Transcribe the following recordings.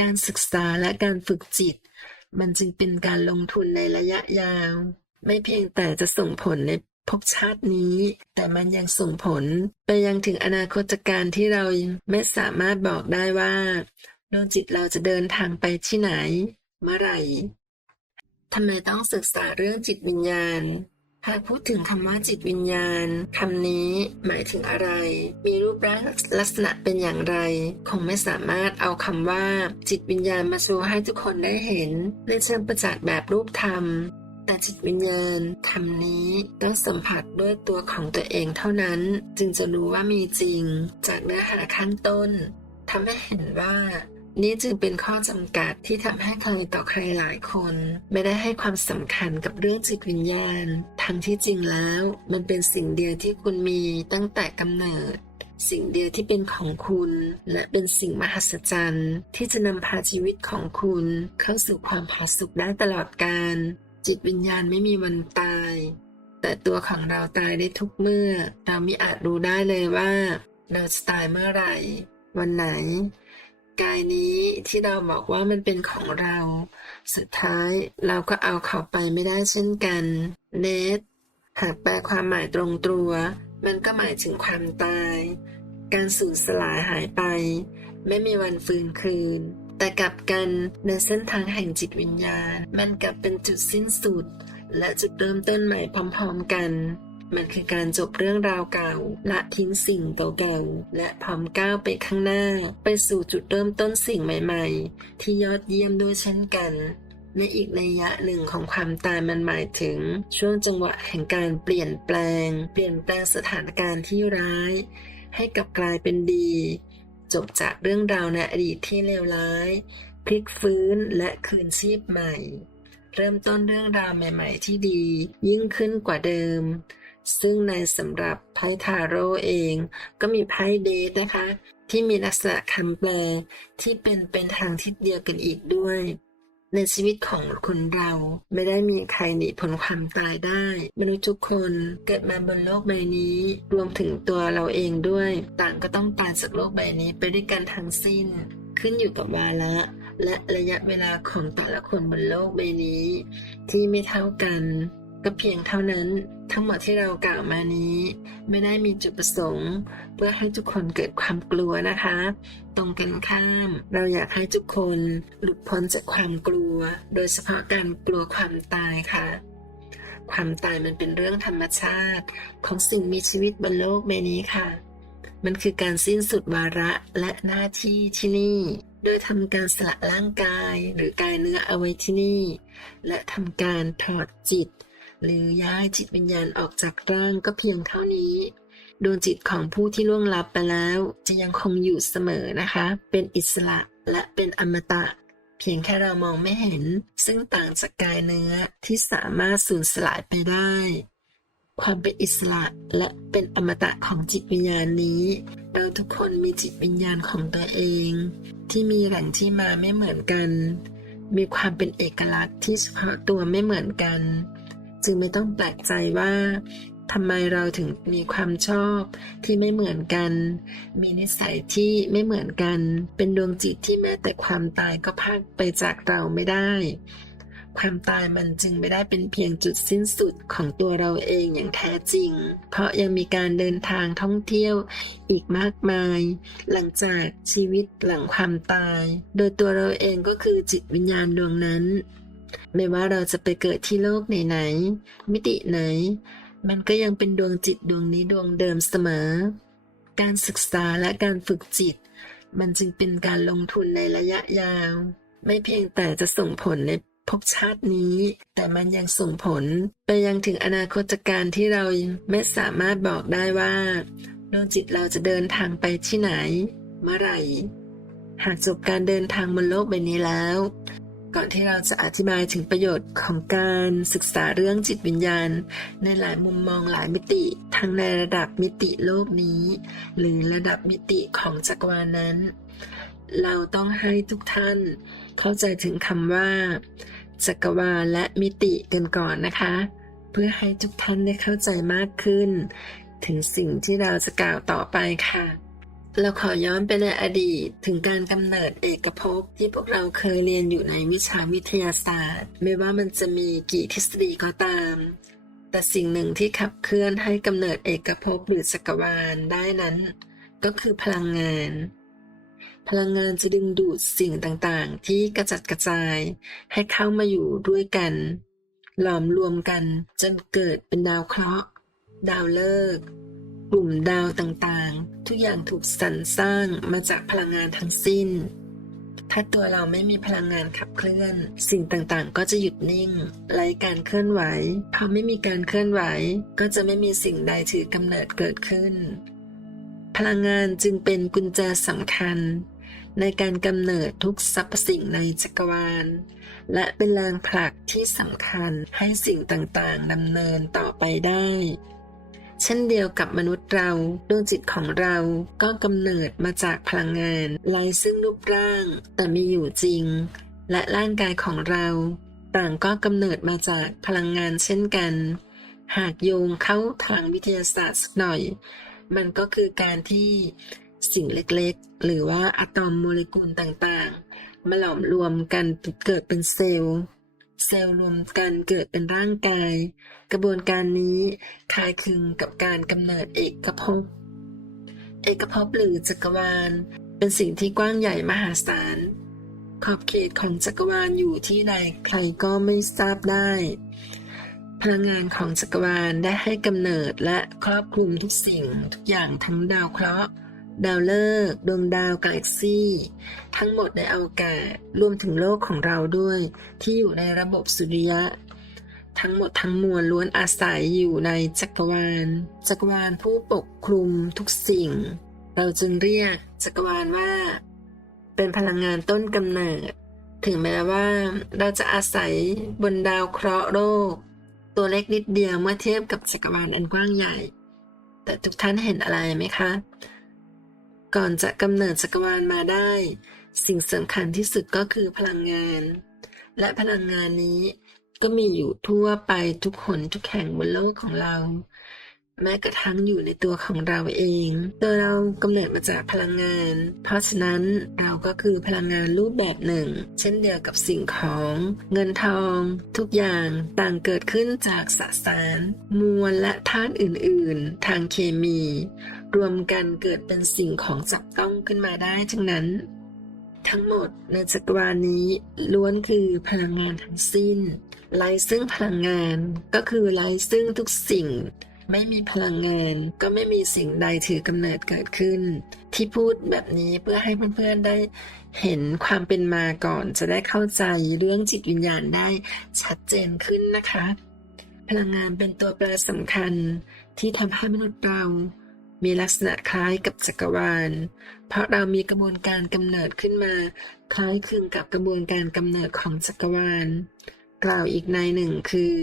การศึกษาและการฝึกจิตมันจึงเป็นการลงทุนในระยะยาวไม่เพียงแต่จะส่งผลในภพชาตินี้แต่มันยังส่งผลไปยังถึงอนาคตการที่เราไม่สามารถบอกได้ว่าดวงจิตเราจะเดินทางไปที่ไหนเมื่อไหร่ทำไมต้องศึกษาเรื่องจิตวิญญาณหากพูดถึงคำว่าจิตวิญญาณคำนี้หมายถึงอะไรมีรูปร่างลักษณะเป็นอย่างไรคงไม่สามารถเอาคำว่าจิตวิญญาณมาโชว์ให้ทุกคนได้เห็นในเชิงประจักษ์แบบรูปธรรมแต่จิตวิญญาณคำนี้ต้องสัมผัสด้วยตัวของตัวเองเท่านั้นจึงจะรู้ว่ามีจริงจากเนื้อหาข้างต้นทำให้เห็นว่านี่จึงเป็นข้อจำกัดที่ทำให้ใครต่อใครหลายคนไม่ได้ให้ความสำคัญกับเรื่องจิตวิญญาณทั้งที่จริงแล้วมันเป็นสิ่งเดียวที่คุณมีตั้งแต่กำเนิดสิ่งเดียวที่เป็นของคุณและเป็นสิ่งมหัศจรรย์ที่จะนำพาชีวิตของคุณเข้าสู่ความผาสุกได้ตลอดกาลจิตวิญญาณไม่มีวันตายแต่ตัวของเราตายได้ทุกเมื่อเรามิอาจรู้ได้เลยว่าเราจะตายเมื่อไหร่วันไหนกายนี้ที่เราบอกว่ามันเป็นของเราสุดท้ายเราก็เอาเขาไปไม่ได้เช่นกันเนทหากแปลความหมายตรงตัวมันก็หมายถึงความตายการสูญสลายหายไปไม่มีวันฟื้นคืนแต่กลับกันในเส้นทางแห่งจิตวิญญาณมันกลับเป็นจุดสิ้นสุดและจุดเริ่มต้นใหม่พร้อมๆกันมันคือการจบเรื่องราวเก่าละทิ้งสิ่งเก่าๆและพร้อมก้าวไปข้างหน้าไปสู่จุดเริ่มต้นสิ่งใหม่ๆที่ยอดเยี่ยมด้วยเช่นกันในอีกนัยยะหนึ่งของความตายมันหมายถึงช่วงจังหวะแห่งการเปลี่ยนแปลงสถานการณ์ที่ร้ายให้กลับกลายเป็นดีจบจากเรื่องราวในอดีตที่เลวร้ายพลิกฟื้นและคืนชีพใหม่เริ่มต้นเรื่องราวใหม่ๆที่ดียิ่งขึ้นกว่าเดิมซึ่งในสำหรับไพ่ทาโร่เองก็มีไพ่เดทนะคะที่มีลักษณะคำแปลที่เป็นทางทิศเดียวกันอีกด้วยในชีวิตของคนเราไม่ได้มีใครหนีพ้นความตายได้มนุษย์ทุกคนเกิดมาบนโลกใบนี้รวมถึงตัวเราเองด้วยต่างก็ต้องตายจากโลกใบนี้ไปด้วยกันทั้งสิ้นขึ้นอยู่กับวาระและระยะเวลาของแต่ละคนบนโลกใบนี้ที่ไม่เท่ากันก็เพียงเท่านั้นทั้งหมดที่เรากล่าวมานี้ไม่ได้มีจุดประสงค์เพื่อให้ทุกคนเกิดความกลัวนะคะตรงกันข้ามเราอยากให้ทุกคนหลุดพ้นจากความกลัวโดยเฉพาะการกลัวความตายค่ะความตายมันเป็นเรื่องธรรมชาติของสิ่งมีชีวิตบนโลกใบนี้ค่ะมันคือการสิ้นสุดวาระและหน้าที่ที่นี่โดยทำการสละร่างกายหรือกายเนื้อเอาไว้ที่นี่และทำการถอดจิตหรือย้ายจิตวิญญาณออกจากร่างก็เพียงเท่านี้ดวงจิตของผู้ที่ล่วงลับไปแล้วจะยังคงอยู่เสมอนะคะเป็นอิสระและเป็นอมตะเพียงแค่เรามองไม่เห็นซึ่งต่างจากกายเนื้อที่สามารถสูญสลายไปได้ความเป็นอิสระและเป็นอมตะของจิตวิญญาณนี้เราทุกคนมีจิตวิญญาณของตัวเองที่มีแหล่งที่มาไม่เหมือนกันมีความเป็นเอกลักษณ์ที่เฉพาะตัวไม่เหมือนกันจึงไม่ต้องแปลกใจว่าทำไมเราถึงมีความชอบที่ไม่เหมือนกันมีนิสัยที่ไม่เหมือนกันเป็นดวงจิตที่แม้แต่ความตายก็พรากไปจากเราไม่ได้ความตายมันจึงไม่ได้เป็นเพียงจุดสิ้นสุดของตัวเราเองอย่างแท้จริงเพราะยังมีการเดินทางท่องเที่ยวอีกมากมายหลังจากชีวิตหลังความตายโดยตัวเราเองก็คือจิตวิญญาณดวงนั้นไม่ว่าเราจะไปเกิดที่โลกไหนๆมิติไหนมันก็ยังเป็นดวงจิตดวงนี้ดวงเดิมเสมอการศึกษาและการฝึกจิตมันจึงเป็นการลงทุนในระยะยาวไม่เพียงแต่จะส่งผลในภพชาตินี้แต่มันยังส่งผลไปยังถึงอนาคตการที่เราไม่สามารถบอกได้ว่าดวงจิตเราจะเดินทางไปที่ไหนเมื่อไหร่หากจบการเดินทางบนโลกใบนี้แล้วก่อนที่เราจะอธิบายถึงประโยชน์ของการศึกษาเรื่องจิตวิญญาณในหลายมุมมองหลายมิติทั้งในระดับมิติโลกนี้หรือระดับมิติของจักรวาลนั้นเราต้องให้ทุกท่านเข้าใจถึงคำว่าจักรวาลและมิติกันก่อนนะคะเพื่อให้ทุกท่านได้เข้าใจมากขึ้นถึงสิ่งที่เราจะกล่าวต่อไปค่ะ เราขอย้อนไปในอดีตถึงการกำเนิดเอกภพที่พวกเราเคยเรียนอยู่ในวิชาวิทยาศาสตร์ไม่ว่ามันจะมีกี่ทฤษฎีก็ตามแต่สิ่งหนึ่งที่ขับเคลื่อนให้กำเนิดเอกภพหรือจักรวาลได้นั้นก็คือพลังงานจะดึงดูดสิ่งต่างๆที่กระจัดกระจายให้เข้ามาอยู่ด้วยกันหลอมรวมกันจนเกิดเป็นดาวเคราะห์ดาวฤกษ์กลุ่มดาวต่างๆทุกอย่างถูกสรรสร้างมาจากพลังงานทั้งสิ้นถ้าตัวเราไม่มีพลังงานขับเคลื่อนสิ่งต่างๆก็จะหยุดนิ่งไร้การเคลื่อนไหวพอไม่มีการเคลื่อนไหวก็จะไม่มีสิ่งใดถือกำเนิดเกิดขึ้นพลังงานจึงเป็นกุญแจสำคัญในการกำเนิดทุกสรรพสิ่งในจักรวาลและเป็นแรงผลักที่สำคัญให้สิ่งต่างๆดำเนินต่อไปได้เช่นเดียวกับมนุษย์เราดวงจิตของเราก็กำเนิดมาจากพลังงานไร้ซึ่งรูปร่างแต่มีอยู่จริงและร่างกายของเราต่างก็กำเนิดมาจากพลังงานเช่นกันหากโยงเข้าทางวิทยาศาสตร์สักหน่อยมันก็คือการที่สิ่งเล็กๆหรือว่าอะตอมโมเลกุลต่างๆมาหลอมรวมกันเกิดเป็นเซลล์รวมกันเกิดเป็นร่างกายกระบวนการนี้คล้ายคลึงกับการกำเนิดเอกภพหรือจักรวาลเป็นสิ่งที่กว้างใหญ่มหาศาลขอบเขตของจักรวาลอยู่ที่ใดใครก็ไม่ทราบได้พลังงานของจักรวาลได้ให้กำเนิดและครอบคลุมทุกสิ่งทุกอย่างทั้งดาวเคราะห์ดาวฤกษ์ดวงดาวกาแล็กซี่ทั้งหมดในอวกาศรวมถึงโลกของเราด้วยที่อยู่ในระบบสุริยะทั้งหมดทั้งมวลล้วนอาศัยอยู่ในจักรวาลผู้ปกคลุมทุกสิ่งเราจึงเรียกจักรวาลว่าเป็นพลังงานต้นกำเนิดถึงแม้ว่าเราจะอาศัยบนดาวเคราะห์โลกตัวเล็กนิดเดียวเมื่อเทียบกับจักรวาลอันกว้างใหญ่แต่ทุกท่านเห็นอะไรไหมคะก่อนจะกำเนิดจักรวาลมาได้สิ่งสำคัญที่สุดก็คือพลังงานและพลังงานนี้ก็มีอยู่ทั่วไปทุกหนทุกแห่งบนโลกของเราแม้กระทั่งอยู่ในตัวของเราเองตัวเรากำเนิดมาจากพลังงานเพราะฉะนั้นเราก็คือพลังงานรูปแบบหนึ่งเช่นเดียวกับสิ่งของเงินทองทุกอย่างต่างเกิดขึ้นจากสสารมวลและธาตุอื่นๆทางเคมีรวมกันเกิดเป็นสิ่งของจับต้องขึ้นมาได้ทั้งนั้นทั้งหมดในจักรวาลนี้ล้วนคือพลังงานทั้งสิ้นไร้ซึ่งพลังงานก็คือไร้ซึ่งทุกสิ่งไม่มีพลังงานก็ไม่มีสิ่งใดถือกำเนิดเกิดขึ้นที่พูดแบบนี้เพื่อให้เพื่อนๆได้เห็นความเป็นมาก่อนจะได้เข้าใจเรื่องจิตวิญญาณได้ชัดเจนขึ้นนะคะพลังงานเป็นตัวแปรสำคัญที่ทำให้มนุษย์เรามีลักษณะคล้ายกับจักรวาลเพราะเรามีกระบวนการกำเนิดขึ้นมาคล้ายคลึงกับกระบวนการกำเนิดของจักรวาลกล่าวอีกในหนึ่งคือ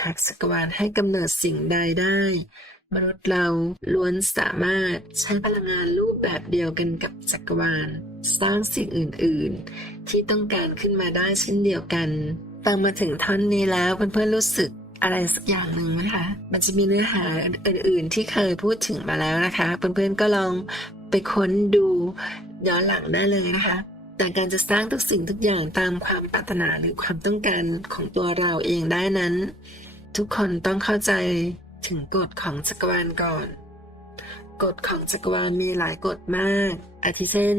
หากจักรวาลให้กำเนิดสิ่งใดได้มนุษย์เราล้วนสามารถใช้พลังงานรูปแบบเดียวกันกับจักรวาลสร้างสิ่งอื่นๆที่ต้องการขึ้นมาได้เช่นเดียวกันฟังมาถึงท่อนนี้แล้วเพื่อนๆรู้สึกอะไรสักอย่างหนึ่งไหมคะมันจะมีเนื้อหาอื่นๆที่เคยพูดถึงมาแล้วนะคะเพื่อนๆก็ลองไปค้นดูย้อนหลังได้เลยนะคะแต่การจะสร้างทุกสิ่งทุกอย่างตามความปรารถนาหรือความต้องการของตัวเราเองได้นั้นทุกคนต้องเข้าใจถึงกฎของจักรวาลก่อนกฎของจักรวาลมีหลายกฎมากอาทิเช่น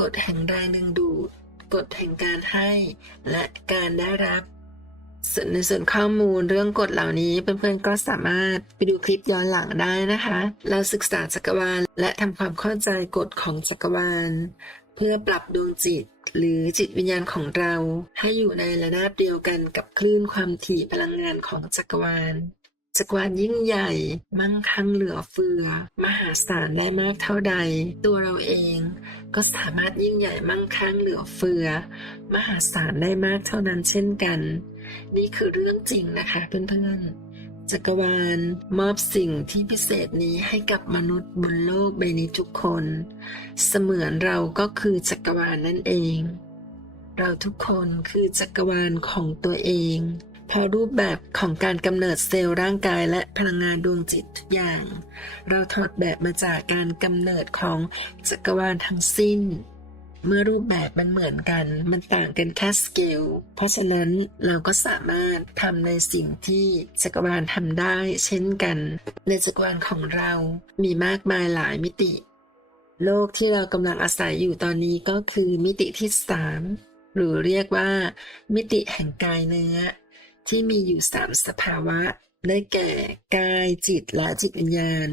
กฎแห่งแรงดึงดูดกฎแห่งการให้และการได้รับในส่วนข้อมูลเรื่องกฎเหล่านี้เพื่อนๆก็สามารถไปดูคลิปย้อนหลังได้นะคะเราศึกษาจักรวาลและทำความเข้าใจกฎของจักรวาลเพื่อปรับดวงจิตหรือจิตวิญญาณของเราให้อยู่ในระดับเดียวกันกับคลื่นความถี่พลังงานของจักรวาลยิ่งใหญ่มั่งคั่งเหลือเฟือมหาศาลได้มากเท่าใดตัวเราเองก็สามารถยิ่งใหญ่มั่งคั่งเหลือเฟือมหาศาลได้มากเท่านั้นเช่นกันนี่คือเรื่องจริงนะคะเพื่อนๆจักรวาลมอบสิ่งที่พิเศษนี้ให้กับมนุษย์บนโลกใบนี้ทุกคนเสมือนเราก็คือจักรวาลนั่นเองเราทุกคนคือจักรวาลของตัวเองพ ราะรูปแบบของการกำเนิดเซลล์ร่างกายและพลังงานดวงจิตทุกอย่าง เราถอดแบบมาจากการกำเนิดของจักรวาลทั้งสิ้น เมื่อรูปแบบมันเหมือนกันมันต่างกันแค่สเกลเพราะฉะนั้นเราก็สามารถทำในสิ่งที่จักรวาลทำได้เช่นกันในจักรวาลของเรามีมากมายหลายมิติโลกที่เรากำลังอาศัยอยู่ตอนนี้ก็คือมิติที่3หรือเรียกว่ามิติแห่งกายเนื้อที่มีอยู่3สภาวะได้แก่กายจิตและจิตวิญญาณ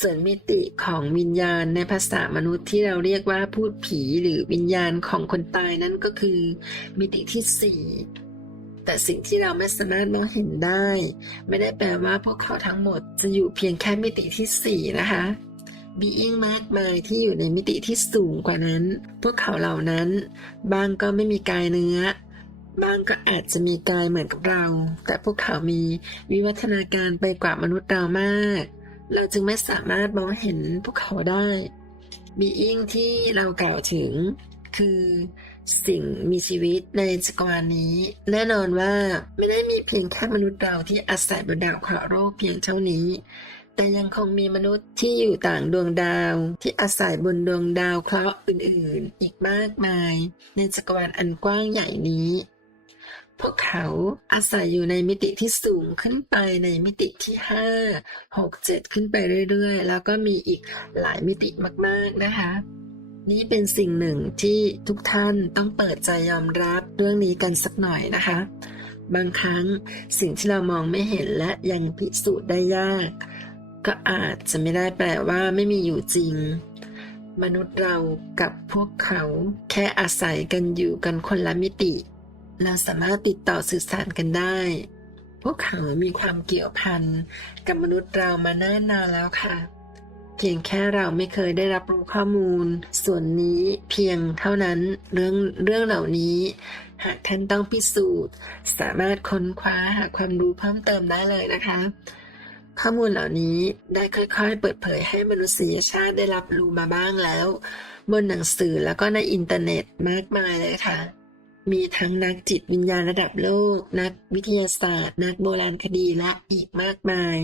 ส่วนมิติของวิญญาณในภาษามนุษย์ที่เราเรียกว่าพูดผีหรือวิญญาณของคนตายนั่นก็คือมิติที่4แต่สิ่งที่เราไม่สามารถมองเห็นได้ไม่ได้แปลว่าพวกเขาทั้งหมดจะอยู่เพียงแค่มิติที่4นะคะbeing มากมายที่อยู่ในมิติที่สูงกว่านั้นพวกเขาเหล่านั้นบางก็ไม่มีกายเนื้อบางก็อาจจะมีกายเหมือนกับเราแต่พวกเขามีวิวัฒนาการไปกว่ามนุษย์เรามากเราจึงไม่สามารถมองเห็นพวกเขาได้ being ที่เรากล่าวถึงคือสิ่งมีชีวิตในจักรวาลนี้แน่นอนว่าไม่ได้มีเพียงแค่มนุษย์เราที่อาศัยบนดาวเคราะห์โลกเพียงเท่านี้แต่ยังคงมีมนุษย์ที่อยู่ต่างดวงดาวที่อาศัยบนดวงดาวเคราะห์อื่นๆอีกมากมายในจักรวาลอันกว้างใหญ่นี้พวกเขาอาศัยอยู่ในมิติที่สูงขึ้นไปในมิติที่5 6 7ขึ้นไปเรื่อยๆแล้วก็มีอีกหลายมิติมากๆนะคะนี่เป็นสิ่งหนึ่งที่ทุกท่านต้องเปิดใจยอมรับเรื่องนี้กันสักหน่อยนะคะบางครั้งสิ่งที่เรามองไม่เห็นและยังพิสูจน์ได้ยากก็อาจจะไม่ได้แปลว่าไม่มีอยู่จริงมนุษย์เรากับพวกเขาแค่อาศัยกันอยู่กันคนละมิติเราสามารถติดต่อสื่อสารกันได้พวกเขามีความเกี่ยวพันกับมนุษย์เรามาเนิ่นนานแล้วค่ะเพียงแค่เราไม่เคยได้รับรู้ข้อมูลส่วนนี้เพียงเท่านั้นเรื่องเหล่านี้หากท่านต้องพิสูจน์สามารถค้นคว้าหาความรู้เพิ่มเติมได้เลยนะคะข้อมูลเหล่านี้ได้ค่อยๆเปิดเผยให้มนุษยชาติได้รับรู้มาบ้างแล้วบนหนังสือแล้วก็ในอินเทอร์เน็ตมากมายเลยค่ะมีทั้งนักจิตวิญญาณระดับโลกนักวิทยาศาสตร์นักโบราณคดีและอีกมากมาย